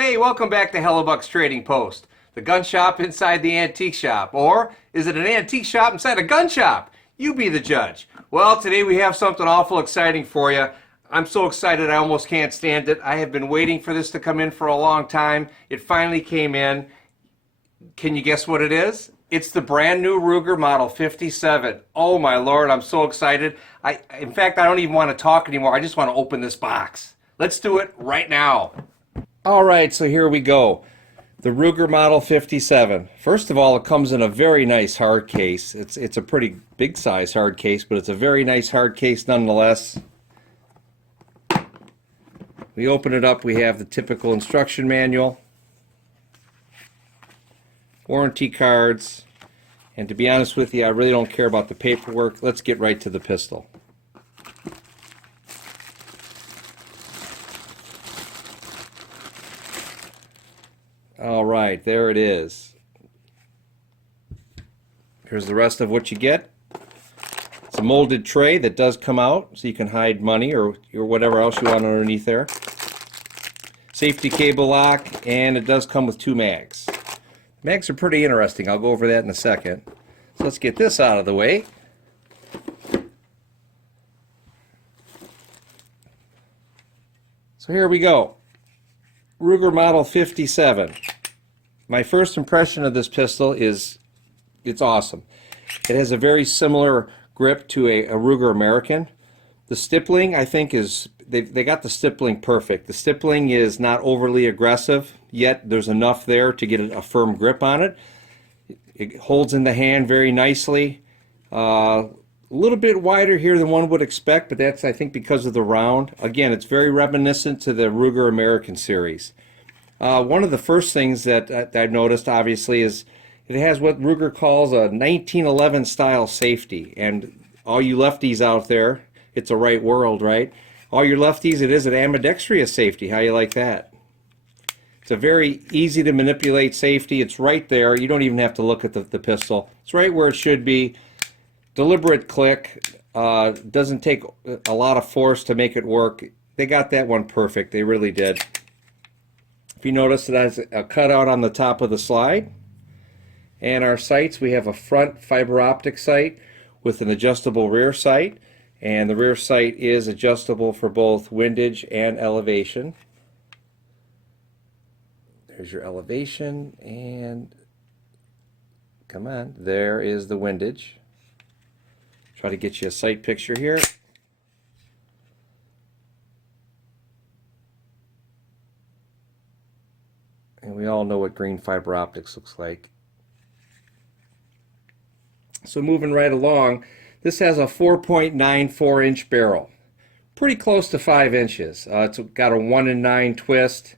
Hey, welcome back to Hellebuck's Trading Post, the gun shop inside the antique shop. Or is it an antique shop inside a gun shop? You be the judge. Well, today we have something awful exciting for you. I'm so excited I almost can't stand it. I have been waiting for this to come in for a long time. It finally came in. Can you guess what it is? It's the brand new Ruger Model 57. Oh my Lord, I'm so excited. In fact, I don't even want to talk anymore. I just want to open this box. Let's do it right now. All right, so here we go. The Ruger Model 57. First of all, it comes in a very nice hard case. It's a pretty big size hard case, but it's a very nice hard case nonetheless. We open it up, we have the typical instruction manual, warranty cards, and to be honest with you, I really don't care about the paperwork. Let's get right to the pistol. All right, there it is. Here's the rest of what you get. It's a molded tray that does come out, so you can hide money or whatever else you want underneath there. Safety cable lock, and it does come with 2 mags. Mags are pretty interesting. I'll go over that in a second. So let's get this out of the way. So here we go. Ruger Model 57. My first impression of this pistol is it's awesome. It has a very similar grip to a Ruger American. The stippling, I think, is they got the stippling perfect. The stippling is not overly aggressive, yet there's enough there to get a firm grip on it. It holds in the hand very nicely. A little bit wider here than one would expect, but that's, I think, because of the round. Again, it's very reminiscent to the Ruger American series. One of the first things that I've noticed, obviously, is it has what Ruger calls a 1911 style safety. And all you lefties out there, it's a right world, right? All your lefties, it is an ambidextrous safety. How you like that? It's a very easy to manipulate safety. It's right there. You don't even have to look at the pistol. It's right where it should be. Deliberate click. Doesn't take a lot of force to make it work. They got that one perfect. They really did. If you notice, it has a cutout on the top of the slide. And our sights, we have a front fiber optic sight with an adjustable rear sight. And the rear sight is adjustable for both windage and elevation. There's your elevation, and come on, there is the windage. Try to get you a sight picture here. And we all know what green fiber optics looks like. So moving right along, this has a 4.94 inch barrel. Pretty close to 5 inches. It's got a 1 in 9 twist.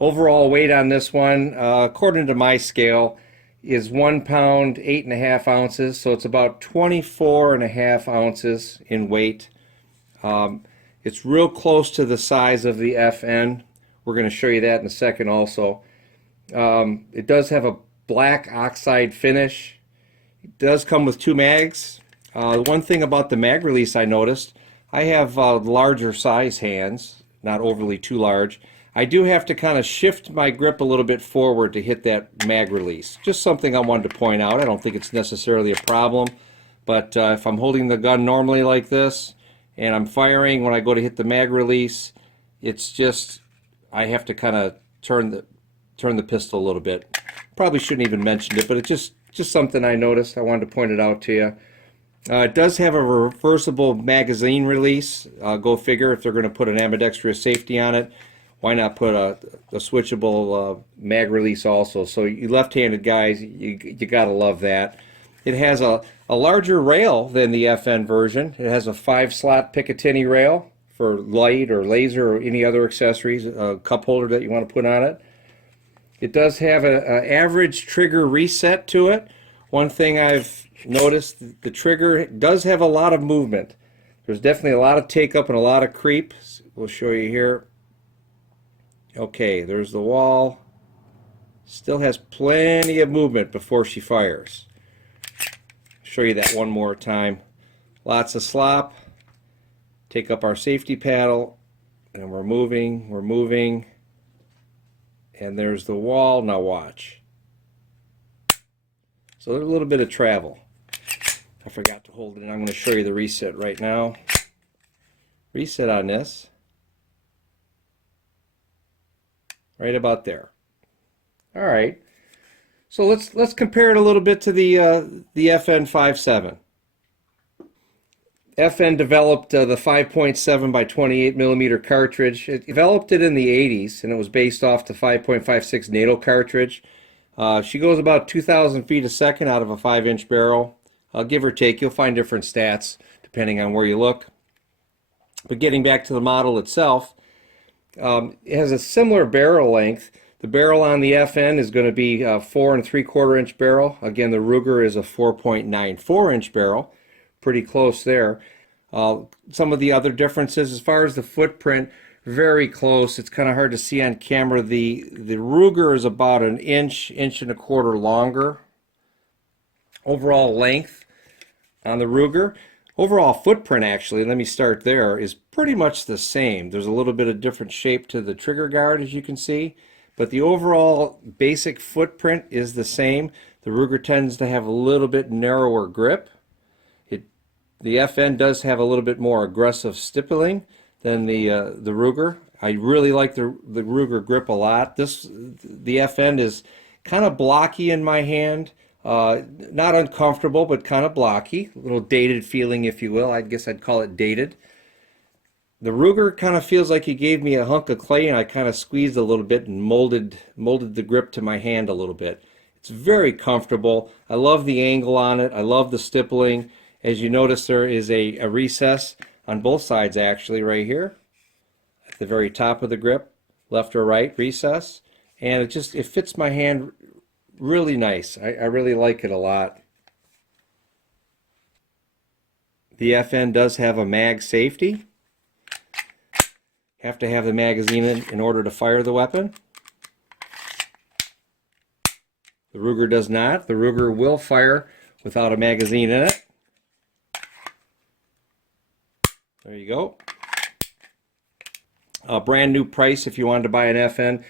Overall weight on this one, according to my scale, is 1 pound 8.5 ounces. So it's about 24.5 ounces in weight. It's real close to the size of the FN. We're going to show you that in a second also. It does have a black oxide finish. It does come with 2 mags. One thing about the mag release I noticed, I have larger size hands, not overly too large. I do have to kind of shift my grip a little bit forward to hit that mag release. Just something I wanted to point out. I don't think it's necessarily a problem, but if I'm holding the gun normally like this and I'm firing, when I go to hit the mag release, it's just I have to kind of turn the pistol a little bit. Probably shouldn't even mention it, but it's just something I noticed. I wanted to point it out to you. It does have a reversible magazine release. Go figure, if they're going to put an ambidextrous safety on it, why not put a switchable mag release also? So you left-handed guys, you got to love that. It has a larger rail than the FN version. It has a 5-slot Picatinny rail for light or laser or any other accessories, a cup holder that you want to put on it. It does have an average trigger reset to it. One thing I've noticed, the trigger does have a lot of movement. There's definitely a lot of take-up and a lot of creep. We'll show you here. Okay, there's the wall. Still has plenty of movement before she fires. Show you that one more time. Lots of slop. Take up our safety paddle, and we're moving, And there's the wall. Now watch. So there's a little bit of travel. I forgot to hold it, and I'm going to show you the reset right now. Reset on this. Right about there. All right. So let's compare it a little bit to the FN57. FN developed the 5.7 by 28 millimeter cartridge. It developed it in the 80s, and it was based off the 5.56 NATO cartridge. She goes about 2,000 feet a second out of a 5-inch barrel. Give or take, you'll find different stats depending on where you look. But getting back to the model itself, it has a similar barrel length. The barrel on the FN is going to be a 4 3/4 inch barrel. Again, the Ruger is a 4.94 inch barrel. Pretty close there. Some of the other differences, as far as the footprint, very close. It's kind of hard to see on camera. The Ruger is about an inch, inch and a quarter longer. Overall length on the Ruger. Overall footprint, actually, let me start there, is pretty much the same. There's a little bit of different shape to the trigger guard, as you can see, but the overall basic footprint is the same. The Ruger tends to have a little bit narrower grip. The FN does have a little bit more aggressive stippling than the Ruger. I really like the Ruger grip a lot. The FN is kind of blocky in my hand. Not uncomfortable, but kind of blocky. A little dated feeling, if you will. I guess I'd call it dated. The Ruger kind of feels like you gave me a hunk of clay and I kind of squeezed a little bit and molded the grip to my hand a little bit. It's very comfortable. I love the angle on it. I love the stippling. As you notice, there is a recess on both sides, actually, right here at the very top of the grip, left or right recess, and it fits my hand really nice. I really like it a lot. The FN does have a mag safety. Have to have the magazine in order to fire the weapon. The Ruger does not. The Ruger will fire without a magazine in it. There you go. A brand new price if you wanted to buy an FN.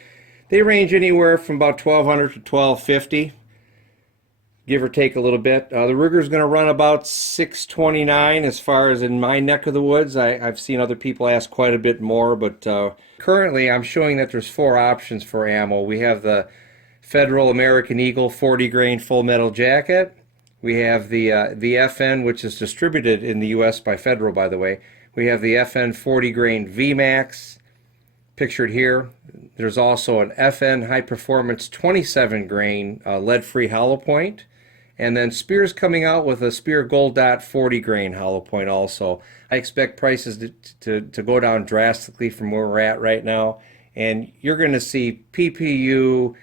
They range anywhere from about $1,200 to $1,250, give or take a little bit. The Ruger is going to run about $629 as far as in my neck of the woods. I've seen other people ask quite a bit more, but currently I'm showing that there's 4 options for ammo. We have the Federal American Eagle 40 grain full metal jacket. We have the FN, which is distributed in the U.S. by Federal, by the way. We have the FN 40 grain VMAX, pictured here. There's also an FN high performance 27 grain lead-free hollow point. And then Spear's coming out with a Spear Gold Dot 40 grain hollow point also. I expect prices to go down drastically from where we're at right now. And you're going to see PPU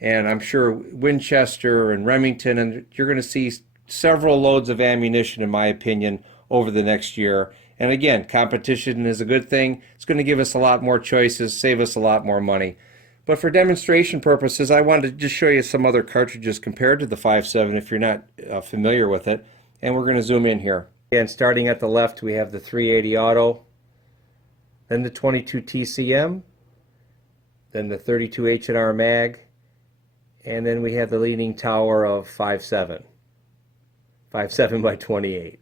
and I'm sure Winchester and Remington, and you're going to see several loads of ammunition, in my opinion, over the next year. And again, competition is a good thing. It's going to give us a lot more choices, save us a lot more money. But for demonstration purposes, I wanted to just show you some other cartridges compared to the 5.7 if you're not familiar with it. And we're going to zoom in here. Again, starting at the left, we have the 380 Auto, then the 22 TCM, then the 32 H&R Mag, and then we have the Leaning Tower of 5.7 by 28.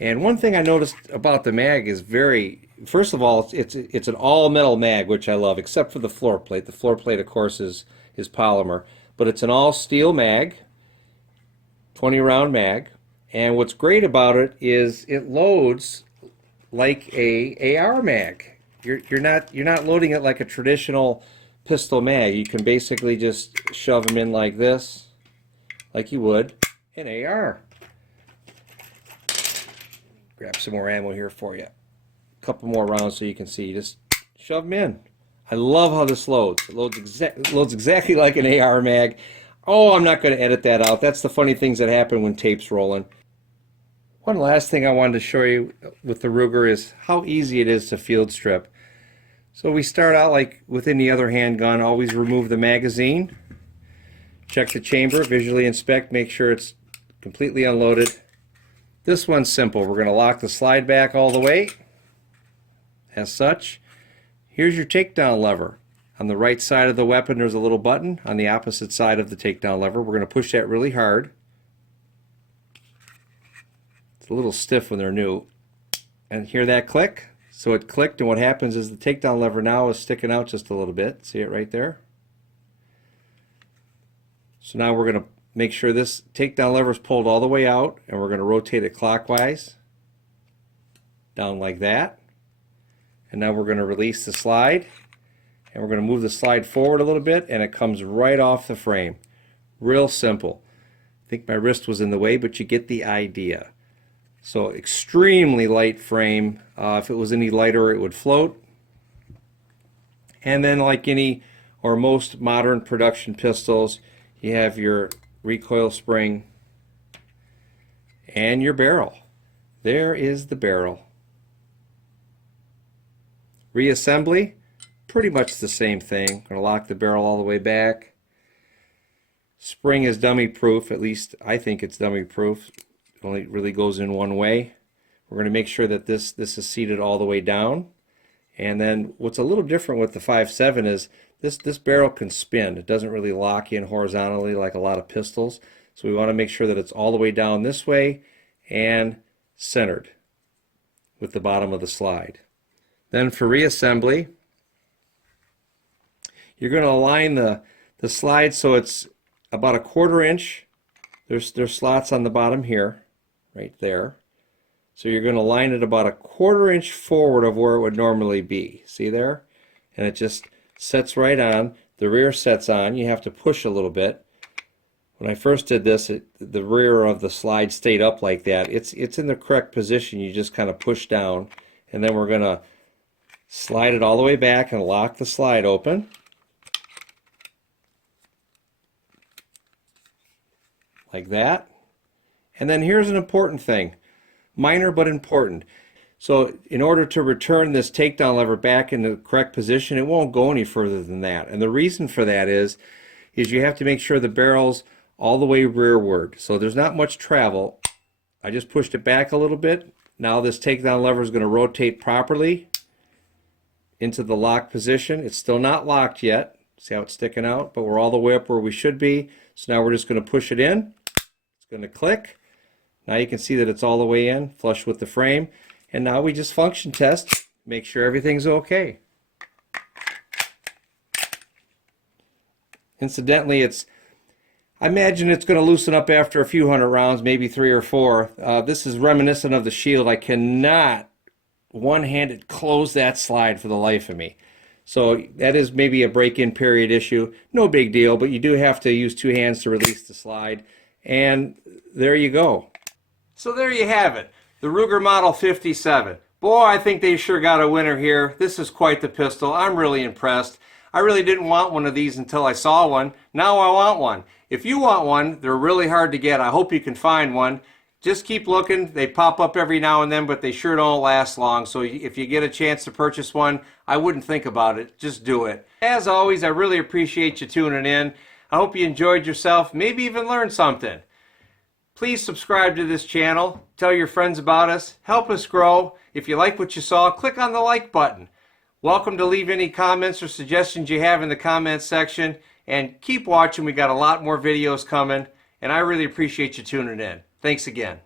And one thing I noticed about the mag is first of all, it's an all metal mag, which I love, except for the floor plate. The floor plate, of course, is polymer, but it's an all steel mag, 20 round mag. And what's great about it is it loads like a AR mag. You're not loading it like a traditional pistol mag. You can basically just shove them in like this, like you would an AR. Grab some more ammo here for you. A couple more rounds so you can see. Just shove them in. I love how this loads. It loads exactly like an AR mag. Oh, I'm not going to edit that out. That's the funny things that happen when tape's rolling. One last thing I wanted to show you with the Ruger is how easy it is to field strip. So we start out like with any other handgun. Always remove the magazine. Check the chamber, visually inspect, make sure it's completely unloaded. This one's simple. We're going to lock the slide back all the way, as such. Here's your takedown lever. On the right side of the weapon there's a little button. On the opposite side of the takedown lever, we're going to push that really hard. It's a little stiff when they're new. And hear that click? So it clicked, and what happens is the takedown lever now is sticking out just a little bit. See it right there? So now we're going to make sure this takedown lever is pulled all the way out, and we're going to rotate it clockwise down like that. And now we're going to release the slide, and we're going to move the slide forward a little bit, and it comes right off the frame. Real simple. I think my wrist was in the way, but you get the idea. So extremely light frame. If it was any lighter, it would float. And then, like any or most modern production pistols, you have your recoil spring and your barrel. There is the barrel. Reassembly, pretty much the same thing. I'm going to lock the barrel all the way back. Spring is dummy proof, at least I think it's dummy proof. It only really goes in one way. We're going to make sure that this is seated all the way down. And then what's a little different with the 5.7 is this barrel can spin. It doesn't really lock in horizontally like a lot of pistols. So we want to make sure that it's all the way down this way and centered with the bottom of the slide. Then for reassembly, you're going to align the slide so it's about 1/4 inch. There's slots on the bottom here, right there. So you're going to line it about 1/4 inch forward of where it would normally be. See there? And it just sets right on. The rear sets on. You have to push a little bit. When I first did this, the rear of the slide stayed up like that. It's in the correct position. You just kind of push down, and then we're going to slide it all the way back and lock the slide open. Like that. And then here's an important thing. Minor but important. So in order to return this takedown lever back in the correct position, it won't go any further than that. And the reason for that is you have to make sure the barrel's all the way rearward. So there's not much travel. I just pushed it back a little bit. Now this takedown lever is going to rotate properly into the lock position. It's still not locked yet. See how it's sticking out? But we're all the way up where we should be. So now we're just going to push it in. It's going to click. Now you can see that it's all the way in, flush with the frame. And now we just function test, make sure everything's okay. Incidentally, I imagine it's going to loosen up after a few hundred rounds, maybe 3 or 4. This is reminiscent of the Shield. I cannot one-handed close that slide for the life of me. So that is maybe a break-in period issue. No big deal, but you do have to use 2 hands to release the slide. And there you go. So there you have it, the Ruger Model 57. Boy, I think they sure got a winner here. This is quite the pistol. I'm really impressed. I really didn't want one of these until I saw one. Now I want one. If you want one, they're really hard to get. I hope you can find one. Just keep looking. They pop up every now and then, but they sure don't last long. So if you get a chance to purchase one, I wouldn't think about it. Just do it. As always, I really appreciate you tuning in. I hope you enjoyed yourself, maybe even learned something. Please subscribe to this channel. Tell your friends about us. Help us grow. If you like what you saw, click on the like button. Welcome to leave any comments or suggestions you have in the comments section. And keep watching. We got a lot more videos coming. And I really appreciate you tuning in. Thanks again.